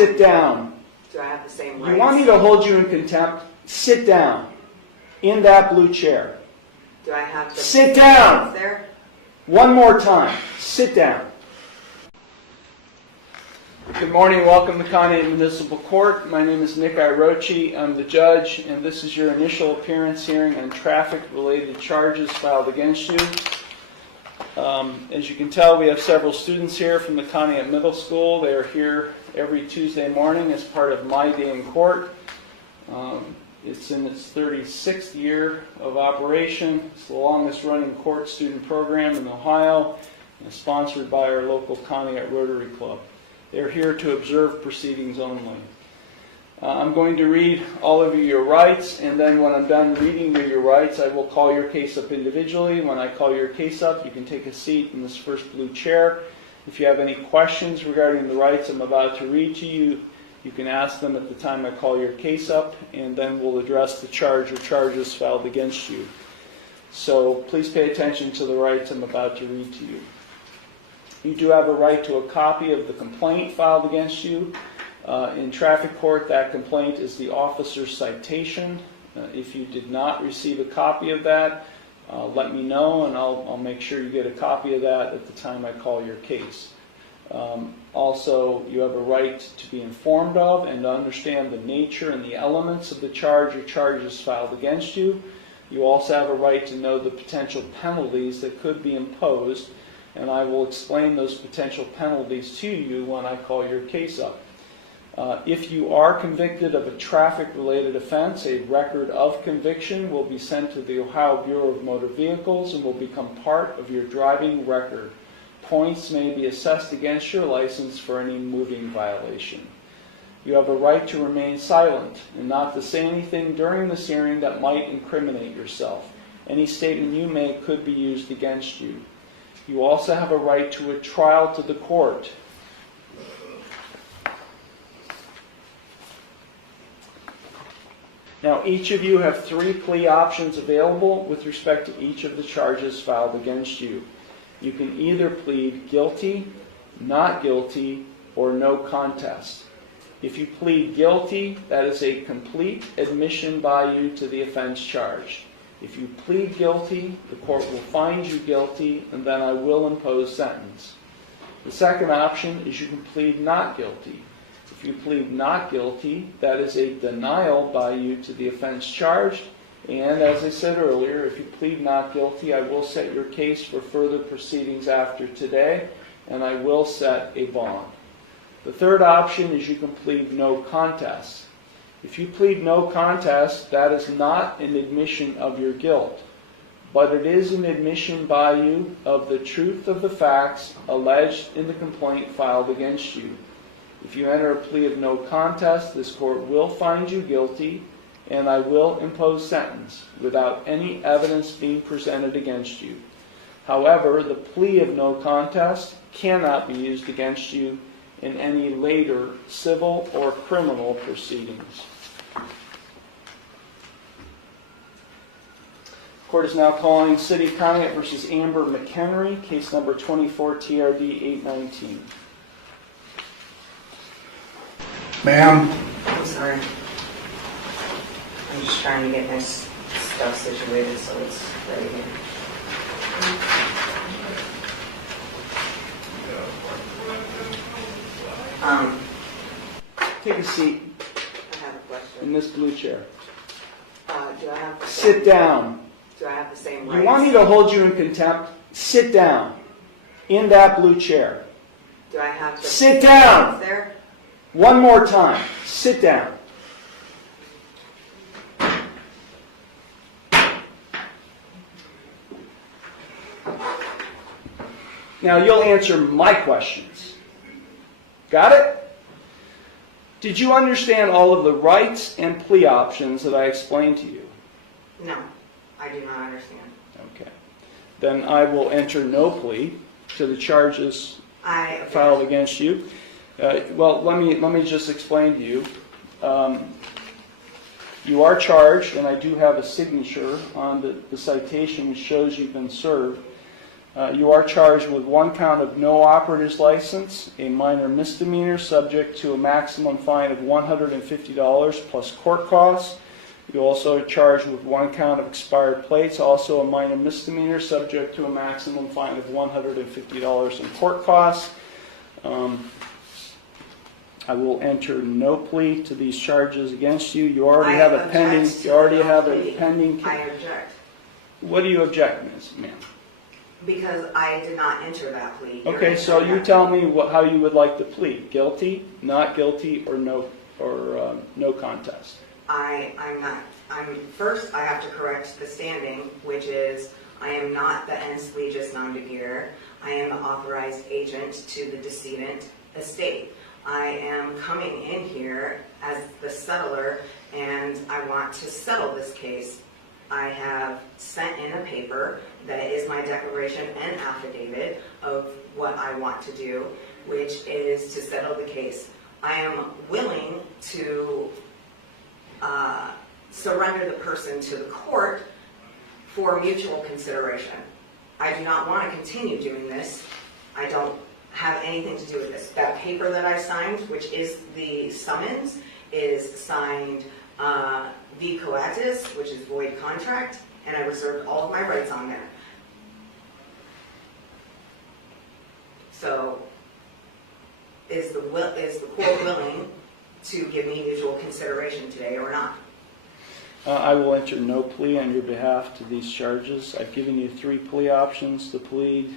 Sit down. Do I have the same rights? You want me to hold you in contempt? Sit down. In that blue chair. Do I have to Sit down. there? One more time. Sit down. Good morning. Welcome to Conneaut Municipal Court. My name is Nick Irochi. I'm the judge, and this is your initial appearance hearing on traffic-related charges filed against you. As you can tell, we have several students here from the Conneaut Middle School. They are here every Tuesday morning as part of My Day in Court. It's in its 36th year of operation. It's the longest running court student program in Ohio, and sponsored by our local Conneaut Rotary Club. They're here to observe proceedings only. I'm going to read all of you your rights, and then when I'm done reading you your rights, I will call your case up individually. When I call your case up, you can take a seat in this first blue chair. If you have any questions regarding the rights I'm about to read to you, you can ask them at the time I call your case up, and then we'll address the charge or charges filed against you. So please pay attention to the rights I'm about to read to you. You do have a right to a copy of the complaint filed against you. In traffic court, that complaint is the officer's citation. If you did not receive a copy of that, let me know, and I'll make sure you get a copy of that at the time I call your case. Also, you have a right to be informed of and to understand the nature and the elements of the charge or charges filed against you. You also have a right to know the potential penalties that could be imposed, and I will explain those potential penalties to you when I call your case up. If you are convicted of a traffic-related offense, a record of conviction will be sent to the Ohio Bureau of Motor Vehicles and will become part of your driving record. Points may be assessed against your license for any moving violation. You have a right to remain silent and not to say anything during this hearing that might incriminate yourself. Any statement you make could be used against you. You also have a right to a trial to the court. Now, each of you have 3 plea options available with respect to each of the charges filed against you. You can either plead guilty, not guilty, or no contest. If you plead guilty, that is a complete admission by you to the offense charged. If you plead guilty, the court will find you guilty, and then I will impose sentence. The second option is you can plead not guilty. If you plead not guilty, that is a denial by you to the offense charged, and as I said earlier, if you plead not guilty, I will set your case for further proceedings after today, and I will set a bond. The third option is you can plead no contest. If you plead no contest, that is not an admission of your guilt, but it is an admission by you of the truth of the facts alleged in the complaint filed against you. If you enter a plea of no contest, this court will find you guilty, and I will impose sentence without any evidence being presented against you. However, the plea of no contest cannot be used against you in any later civil or criminal proceedings. The court is now calling City of Conneaut v. Amber McHenry, case number 24 TRD 819. Ma'am, I'm sorry. I'm just trying to get my stuff situated so it's ready here. Take a seat I have a question. in this blue chair. Do I have the Sit down. Do I have the same rights? You want me to hold you in contempt? Sit down. In that blue chair. Do I have to Sit down. there? One more time. Sit down. Now you'll answer my questions. Got it? Did you understand all of the rights and plea options that I explained to you? No, I do not understand. Okay. Then I will enter no plea to the charges filed against you. Well, let me just explain to you. You are charged, and I do have a signature on the citation which shows you've been served. You are charged with 1 count of no operator's license, a minor misdemeanor subject to a maximum fine of $150 plus court costs. You also are charged with 1 count of expired plates, also a minor misdemeanor subject to a maximum fine of $150 in court costs. I will enter no plea to these charges against you. You already have a pending. You already have a pending. I object. What do you object, Ms. Ma'am? Because I did not enter that plea. Okay, so you tell me how you would like to plead: guilty, not guilty, or no contest. I'm not. First, I have to correct the standing, which is I am not the ens legis non degear. I am the authorized agent to the decedent estate. I am coming in here as the settler, and I want to settle this case. I have sent in a paper that is my declaration and affidavit of what I want to do, which is to settle the case. I am willing to surrender the person to the court for mutual consideration. I do not want to continue doing this. I don't have anything to do with this. That paper that I signed, which is the summons, is signed v coatis, which is void contract, and I reserved all of my rights on there. So, is the court willing to give me mutual consideration today or not? I will enter no plea on your behalf to these charges. I've given you 3 plea options to plead.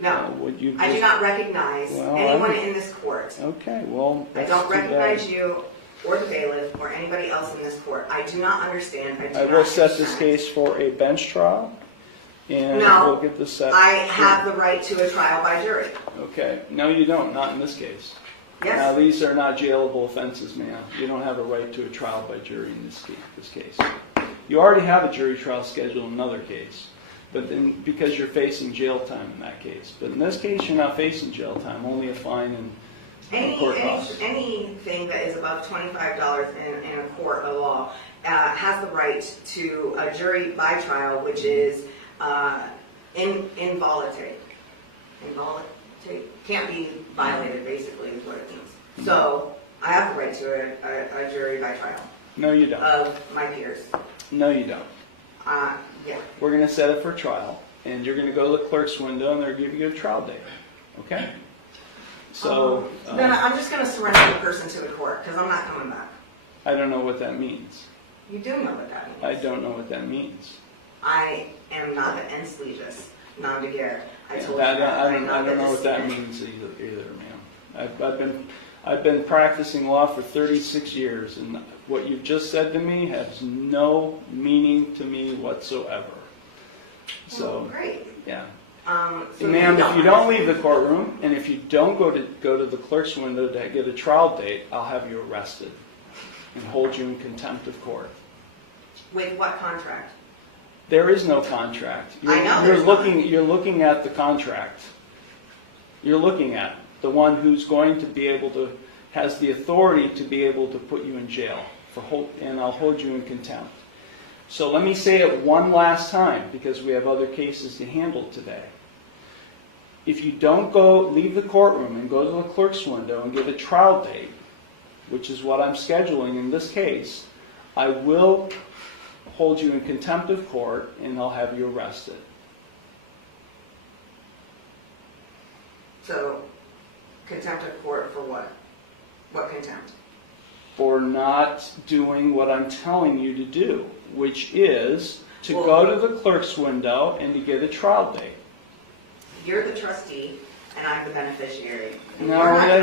No, Would you I do not recognize anyone in this court. Okay, well, I don't recognize you or the bailiff or anybody else in this court. I do not understand. I will set this case for a bench trial, and No, we'll get this set. I have the right to a trial by jury. Okay, no you don't, not in this case. Now, Yes, these are not jailable offenses, ma'am. You don't have a right to a trial by jury in this case. You already have a jury trial scheduled in another case, but then because you're facing jail time in that case. But in this case, you're not facing jail time, only a fine and court costs. anything that is above $25 in a court of law has the right to a jury by trial, which is involuntary. Involuntary can't be violated, basically, is what it means. So I have the right to a jury by trial No, you don't. of my peers. No, you don't. Yeah. We're going to set it for trial, and you're going to go to the clerk's window, and they're going to give you a trial date. Okay? So, Then I'm just going to surrender the person to the court because I'm not coming back. I don't know what that means. You do know what that means. I don't know what that means. I am not the ens legis non degear. I told you That, that. I don't know what that means either, ma'am. I've been practicing law for 36 years, and what you've just said to me has no meaning to me whatsoever. So, Great. yeah. So Ma'am, if you don't leave the courtroom, and if you don't go to the clerk's window to get a trial date, I'll have you arrested and hold you in contempt of court. With what contract? There is no contract. I know there's You're looking at the contract. You're looking at the one who's going to be able to, has the authority to be able to put you in jail, and I'll hold you in contempt. So let me say it one last time, because we have other cases to handle today. If you don't leave the courtroom and go to the clerk's window and get a trial date, which is what I'm scheduling in this case, I will hold you in contempt of court and I'll have you arrested. So, contempt of court for what? What contempt? For not doing what I'm telling you to do, which is to go to the clerk's window and to get a trial date. You're the trustee and I'm the beneficiary. No,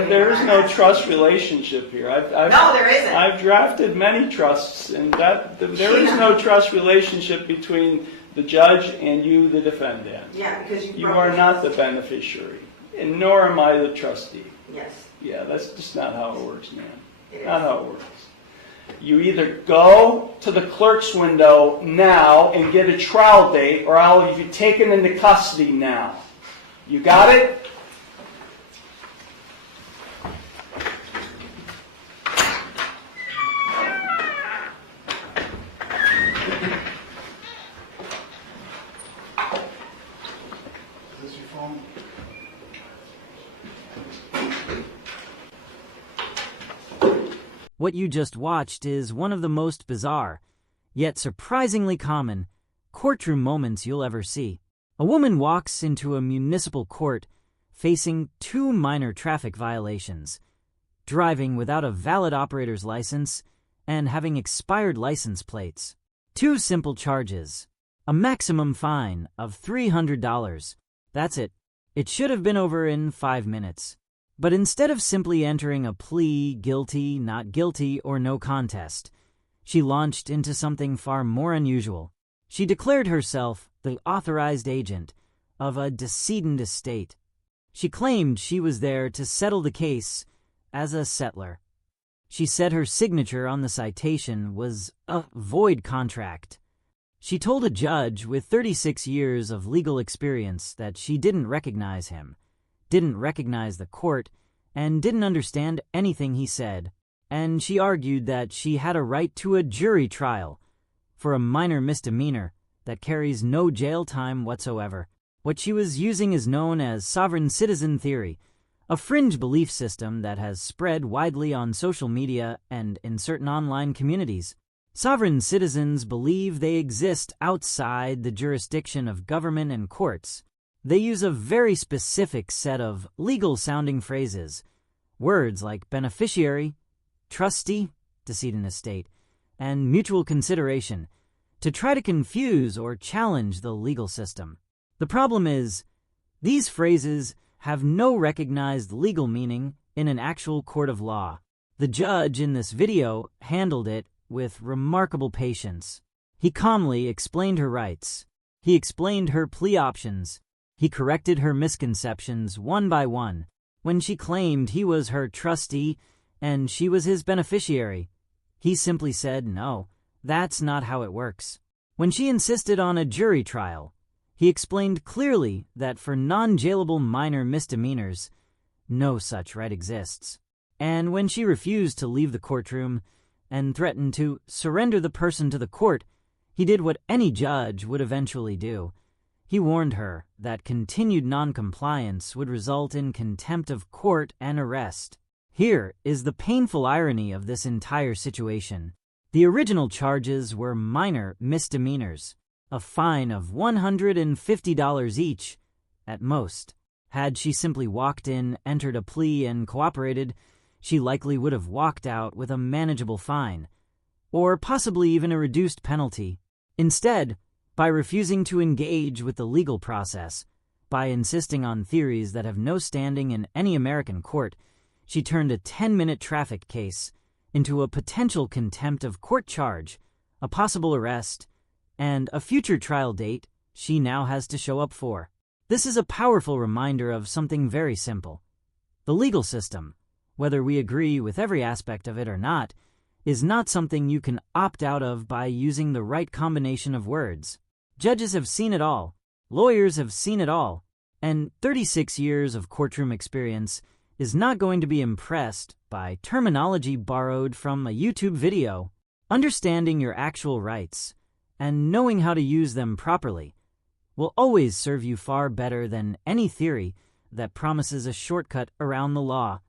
there is no trust relationship here. No, there isn't. I've drafted many trusts, and there is no trust relationship between the judge and you, the defendant. Yeah, because You are not the beneficiary, and nor am I the trustee. Yes. Yeah, that's just not how it works, man. It is. Not how it works. You either go to the clerk's window now and get a trial date, or I'll have you taken into custody now. You got it? What you just watched is one of the most bizarre, yet surprisingly common, courtroom moments you'll ever see. A woman walks into a municipal court facing 2 minor traffic violations: driving without a valid operator's license and having expired license plates. 2 simple charges. A maximum fine of $300. That's it. It should have been over in 5 minutes. But instead of simply entering a plea, guilty, not guilty, or no contest, she launched into something far more unusual. She declared herself the authorized agent of a decedent estate. She claimed she was there to settle the case as a settler. She said her signature on the citation was a void contract. She told a judge with 36 years of legal experience that she didn't recognize him, didn't recognize the court, and didn't understand anything he said. And she argued that she had a right to a jury trial for a minor misdemeanor that carries no jail time whatsoever. What she was using is known as sovereign citizen theory, a fringe belief system that has spread widely on social media and in certain online communities. Sovereign citizens believe they exist outside the jurisdiction of government and courts. They use a very specific set of legal-sounding phrases, words like beneficiary, trustee, decedent estate, and mutual consideration, to try to confuse or challenge the legal system. The problem is, these phrases have no recognized legal meaning in an actual court of law. The judge in this video handled it with remarkable patience. He calmly explained her rights. He explained her plea options. He corrected her misconceptions one by one. When she claimed he was her trustee and she was his beneficiary, he simply said, "No, that's not how it works." When she insisted on a jury trial, he explained clearly that for non-jailable minor misdemeanors, no such right exists. And when she refused to leave the courtroom and threatened to surrender the person to the court, he did what any judge would eventually do. He warned her that continued noncompliance would result in contempt of court and arrest. Here is the painful irony of this entire situation. The original charges were minor misdemeanors, a fine of $150 each, at most. Had she simply walked in, entered a plea, and cooperated, she likely would have walked out with a manageable fine, or possibly even a reduced penalty. Instead, by refusing to engage with the legal process, by insisting on theories that have no standing in any American court, she turned a 10-minute traffic case into a potential contempt of court charge, a possible arrest, and a future trial date she now has to show up for. This is a powerful reminder of something very simple. The legal system, whether we agree with every aspect of it or not, is not something you can opt out of by using the right combination of words. Judges have seen it all, lawyers have seen it all, and 36 years of courtroom experience is not going to be impressed by terminology borrowed from a YouTube video. Understanding your actual rights and knowing how to use them properly will always serve you far better than any theory that promises a shortcut around the law.